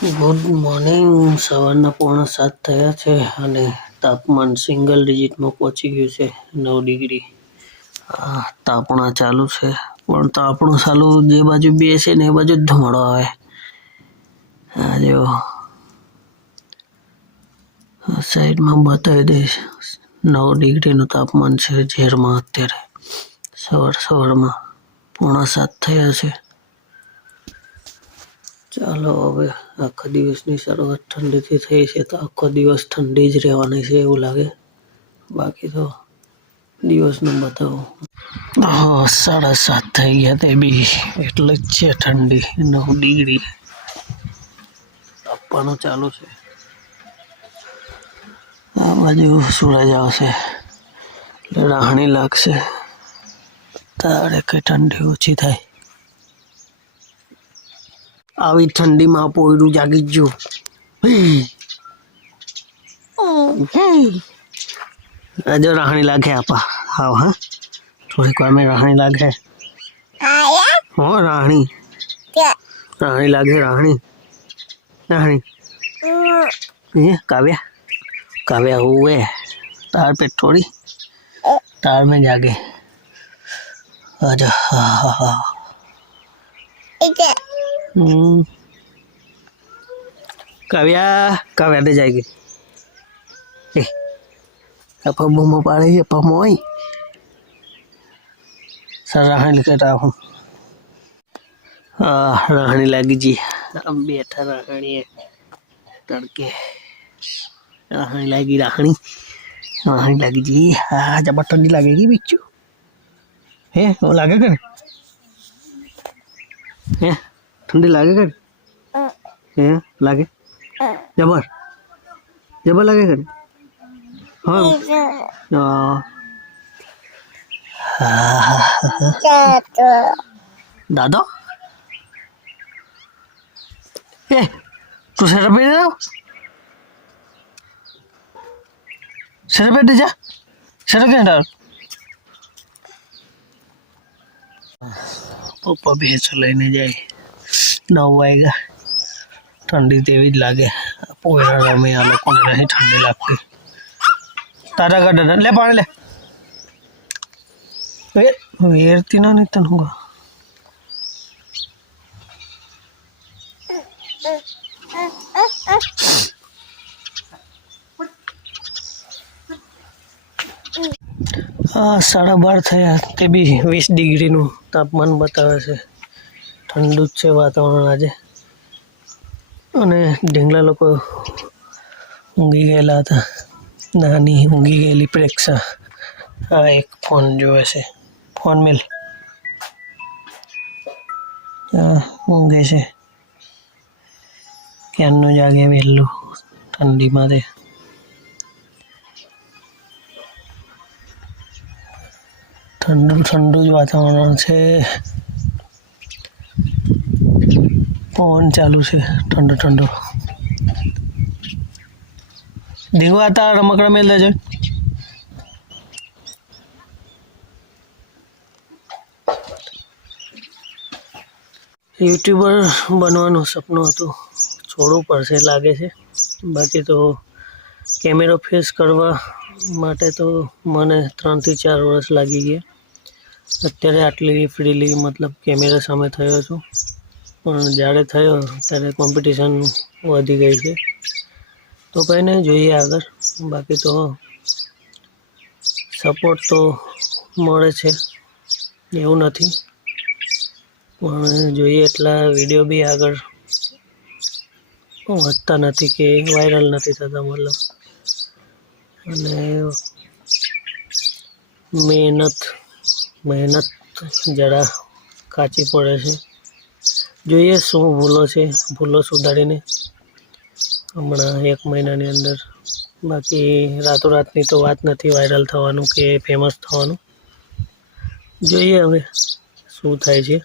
Good morning સવારના પોણા સાત થયા છે અને તાપમાન સિંગલ ડિજિટમાં પહોંચી ગયું છે, નવ ડિગ્રી. તાપણા ચાલુ છે, પણ તાપણું ચાલુ જે બાજુ બેસે ને એ બાજુ જ ધુમાડો આવે. જો. સાઈડમાં બતાવી દઈશ. નવ ડિગ્રીનું તાપમાન છે ઝેરમાં અત્યારે. સવાર સવારમાં પોણા સાત થયા છે. ચાલો હવે આખા દિવસની શરૂઆત ઠંડીથી થઈ છે તો આખો દિવસ ઠંડી જ રહેવાની છે એવું લાગે. બાકી તો દિવસનું બતાવું. હા, સાડા સાત થઈ ગયા તે બી. એટલે જ છે ઠંડી. નવ ડિગ્રી. આપવાનું ચાલુ છે. આ બાજુ સૂરજ આવશે. એટલે રાહણી લાગશે. તારે કઈ ઠંડી ઓછી થાય. આવી ઠંડીમાં પોયરું જાગી ગયું જો રાહણી લાગે આપા હા હા થોડીક વાર મેં રાહણી લાગે હો રાહણી રાહણી લાગે રાહણી રાહણી એ કાવ્યા કાવ્યા हुए तार पे थोड़ी तार में जाके अच्छा हाँ हाँ हाँ કાવ્યા કાવ્યા દે જાય ગઈ એ, આ પમ્મો પાડે છે પમ્મો હોય. સર રાહણી કટા હું રાહણી લાગી જી. આમ બેઠા રાહણીએ તડકે. રાહણી લાગી રાહણી રાહણી લાગી જી. હા જબર ઠંડી લાગેગી બિચ્ચું હે, લાગે કે હે? ઠંડી લાગે કે હે? લાગે? જબર? જબર લાગે કે હા. દાદો? એ, તું સેરા પેડે જાઓ સેરા પેડે જા. સેરા કે ડાળ પપ્પા ભેંસો લઈને જાય. નવ વાગ્યા. ઠંડી તેવી જ લાગે. પોયરા રમે, આ લોકોને નહીં ઠંડી લાગતી. તારા ગાડા લે પાણી લે. વેરતી ના નહીં તને સાડા બાર થયા. તે બી વીસ ડિગ્રીનું તાપમાન બતાવે છે. ઠંડુ જ છે વાતાવરણ આજે. અને ઢીંગલા લોકો ઊંઘી ગયેલા હતા. નાની ઊંઘી ગયેલી પ્રેક્ષા. આ એક ફોન જોવે છે. ફોન મેલ. ઊંઘે છે. ક્યારનું જાગે વહેલું? ઠંડીમાં તે. ઠંડુ ઠંડુ જ વાતાવરણ છે. પવન ચાલુ છે. ઠંડો ઠંડો. ડીંગવા હતા રમકડા મેલ દેજો યુટ્યુબર બનવાનું સપનું હતું. છોડવું પડશે લાગે છે. બાકી તો કેમેરો ફેસ કરવા માટે તો મને ત્રણથી ચાર વર્ષ લાગી ગયા. અત્યારે આટલી ફ્રીલી મતલબ કેમેરા સામે થયો છું. પણ જ્યારે થયો ત્યારે કોમ્પિટિશન વધી ગઈ છે. તો કંઈ નહીં, જોઈએ આગળ. બાકી તો સપોર્ટ તો મળે છે, એવું નથી. પણ જોઈએ એટલા વીડિયો બી આગળ વધતા નથી કે વાયરલ નથી થતા મતલબ. અને મહેનત મહેનત જરા કાચી પડે છે. જોઈએ શું ભૂલો છે, ભૂલો સુધારીને. હમણાં એક મહિનાની અંદર બાકી રાતોરાતની તો વાત નથી વાયરલ થવાનું કે ફેમસ થવાનું. જોઈએ હવે શું થાય છે.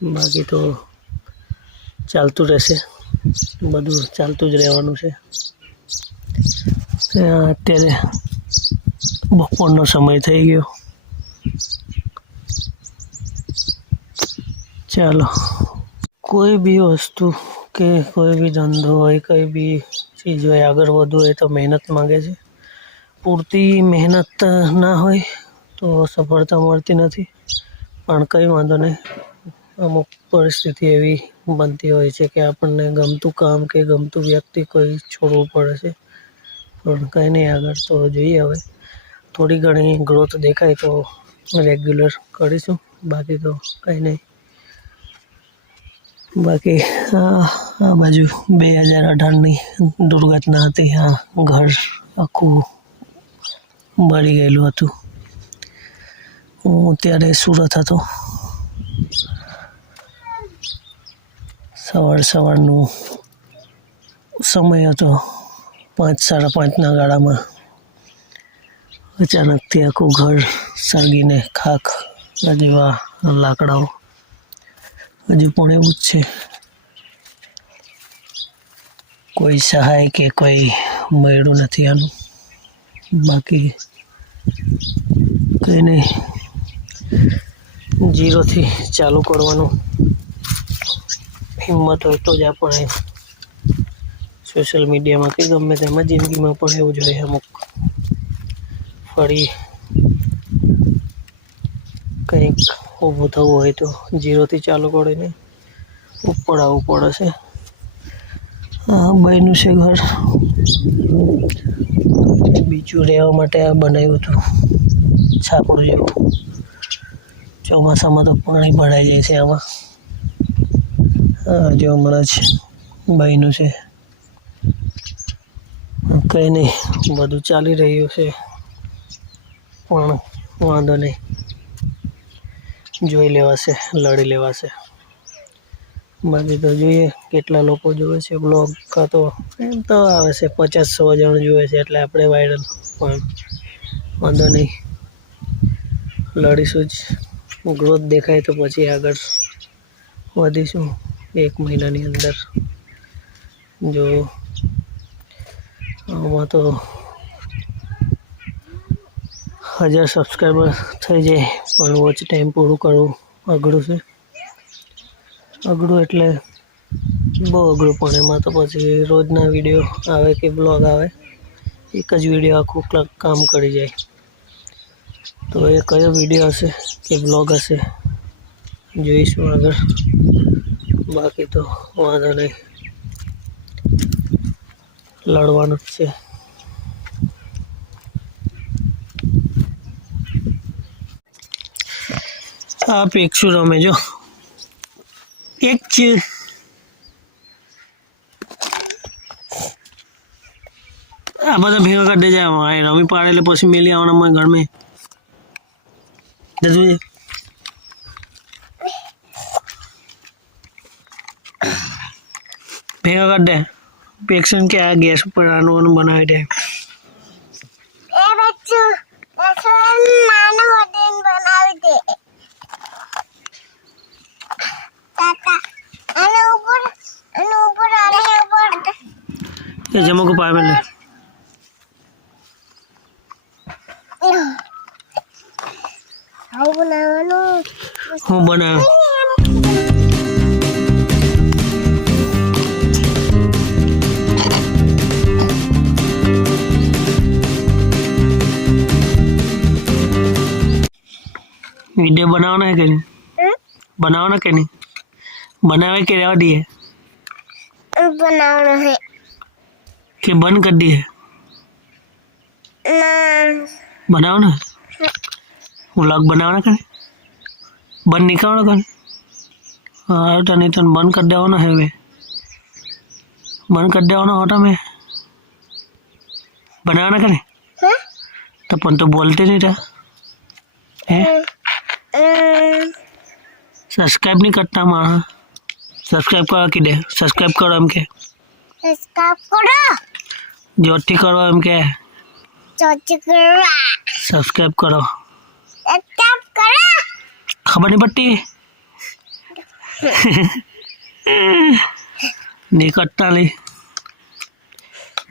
બાકી તો ચાલતું રહેશે, બધું ચાલતું જ રહેવાનું છે. અત્યારે બપોરનો સમય થઈ ગયો. ચાલો. કોઈ બી વસ્તુ કે કોઈ બી ધંધો હોય, કઈ બી ચીજ હોય, આગળ વધવું હોય તો મહેનત માગે છે. પૂરતી મહેનત ના હોય તો સફળતા મળતી નથી. પણ કંઈ વાંધો નહીં. અમુક પરિસ્થિતિ એવી બનતી હોય છે કે આપણને ગમતું કામ કે ગમતું વ્યક્તિ કોઈ છોડવું પડે છે. પણ કંઈ નહીં, આગળ તો જોઈએ હવે. થોડી ઘણી ગ્રોથ દેખાય તો રેગ્યુલર કરીશું. બાકી તો કંઈ નહીં. બાકી આ બાજુ બે હજાર અઢારની દુર્ઘટના હતી. આ ઘર આખું બળી ગયેલું હતું. હું ત્યારે સુરત હતો. સવાર સવારનું સમય હતો. પાંચ, સાડા પાંચના ગાળામાં અચાનકથી આખું ઘર સળગીને ખાખ જેવા લાકડાઓ હજુ પણ એવું જ છે. કોઈ સહાય કે કોઈ મળ્યું નથી આનું. બાકી કંઈ નહીં. જીરોથી ચાલુ કરવાનું. હિંમત હોય તો જ આપણે સોશિયલ મીડિયામાં કે ગમે તેમાં જિંદગીમાં પણ એવું જોઈએ અમુક. ફરી કંઈક ઊભું થવું હોય તો જીરોથી ચાલુ કરીને ઉપર આવવું પડે છે. આ બન્યું છે ઘર. બીજું રહેવા માટે આ બનાવ્યું હતું. છાપડું જેવું. ચોમાસામાં તો પાણી ભરાઈ જાય છે આમાં. હા જો હમણાં જ બન્યું છે. કંઈ નહીં, બધું ચાલી રહ્યું છે. પણ વાંધો નહીં. જોઈ લેવાશે, લડી લેવાશે. બાકી તો જોઈએ કેટલા લોકો જોવે છે બ્લોગ કાં તો એમ તો આવે છે, પચાસ સો જણ જોવે છે એટલે આપણે વાયરલ પણ વાંધો નહીં. લડીશું જ. ગ્રોથ દેખાય તો પછી આગળ વધીશું એક મહિનાની અંદર. જો, આમાં તો હજાર સબસ્ક્રાઈબર થઈ જાય. પણ વોચ ટાઈમ પૂરું કરવું અઘરું છે. અઘરું એટલે બહુ અઘરું પણ એમાં તો પછી રોજના વીડિયો આવે કે બ્લોગ આવે, એક જ વીડિયો આખું કામ કરી જાય. તો એ કયો વીડિયો હશે કે બ્લોગ હશે, જોઈશું આગળ. બાકી તો વાંધો નહીં. લડવાનું જ છે. આ પેક્ષું રમે જો? એક છે આ બધા ભેગા કાઢે જાય રમી પાડે એટલે પછી મેલી આવવાના મારા ઘર મેં ભેગા કાઢે દે. પેક્શન કે આ ગેસ ઉપર આનું બનાવી દે એ બચ્ચું રસોઈ નાનું હોટેલ બનાવી દે તાતા આને ઉપર આને ઉપર આને ઉપર એ જમો કો પાવે લે આવું બનાવવાનું હું બનાવ્યો वीडियो बनाना है कि नहीं હમ? बनाना कि नहीं बनावे के रहवा दिए બનાવવાનું હે कि बंद कर दी है बनाओ ना। वो लॉक बनाओ ना करे बंद नहीं करो ना करे हाँ तो तने तन तो बंद कर दिया ना है वे बंद कर दिया ना होटा में। बनाओ ना करे हाँ? तो अपन तो बोलते नहीं था। सब्सक्राइब नहीं करता माँ। सब्सक्राइब करा कि दे सब्सक्राइब करो हम के सब्सक्राइब करो। जो ठीक करो एम के जो करो। सब्सक्राइब करो। सब्सक्राइब करो। खबर नहीं पट्टी निकटता ली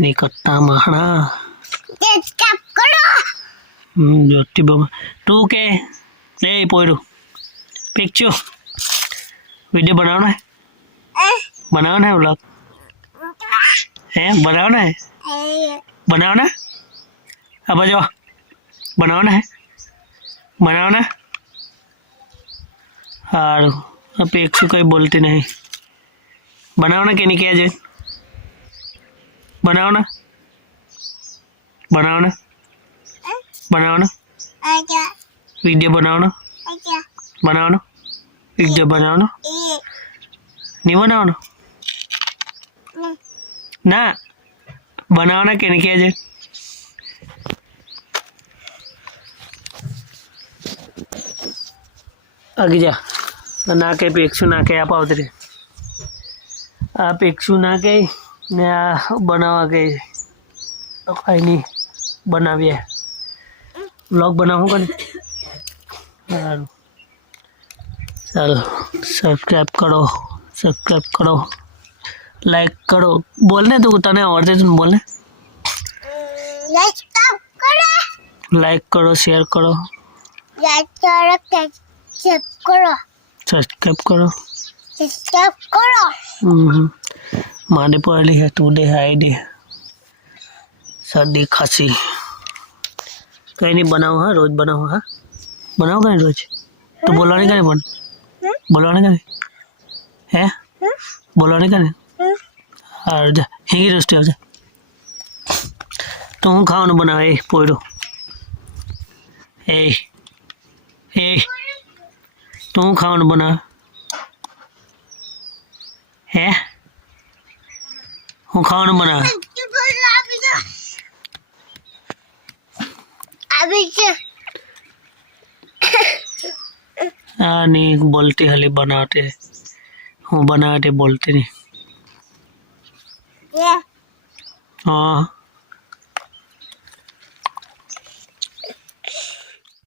निकटता महना सब्सक्राइब करो। जो ठीक बोल तू के? ले पोइरो। पिक्चर वीडियो बनाना है? बनाना है व्लॉग है बनाना है? बनाना अब आ जाओ बनाना है बनाना સારું અપેક્ષુ કંઈ બોલતી નહીં બનાવો ને કે નહીં કહેજે બનાવો ને બનાવો ને બનાવો ને Aja, વિડીયો બનાવો ને aja, બનાવો ને વિડીયો બનાવો ને eh, નહીં બનાવવાનો mm, ના બનાવવાના કે નહીં કહેજે આગી જા. ના કે પેક્ષું ના કે આપ આવતી આ પેક્ષું ના કે ને આ બનાવવા કે તો કાંઈ નહીં, બનાવીએ. બ્લોગ બનાવું કે સારું. ચાલો સબસ્ક્રાઈબ કરો. સબસ્ક્રાઈબ કરો. લાઈક કરો બોલ ને તું તને આવડતે તું બોલ ને let's go, koro, લાઈક કરો શેર કરો let's go, let's go, koro, subscribe કરો let's go, koro, હમ મારે પડેલી હે તું ડે હાઈ ડે શરદી ખાંસી કંઈ નહીં બનાવો હા રોજ બનાવો હા બનાવો કઈ રોજ તો બોલવાની કઈ પણ બોલવાની আর যা হেঁগে রোস্টে আছে તો હું ખાવાનું બનાવે, એ પોયરું એ એ. તો હું ખાવાનું બનાવે. હે? હું ખાવાનું બનાવે. આની બોલતી હલી બનાવતે. હું બનાવતે બોલતી નહીં. 啊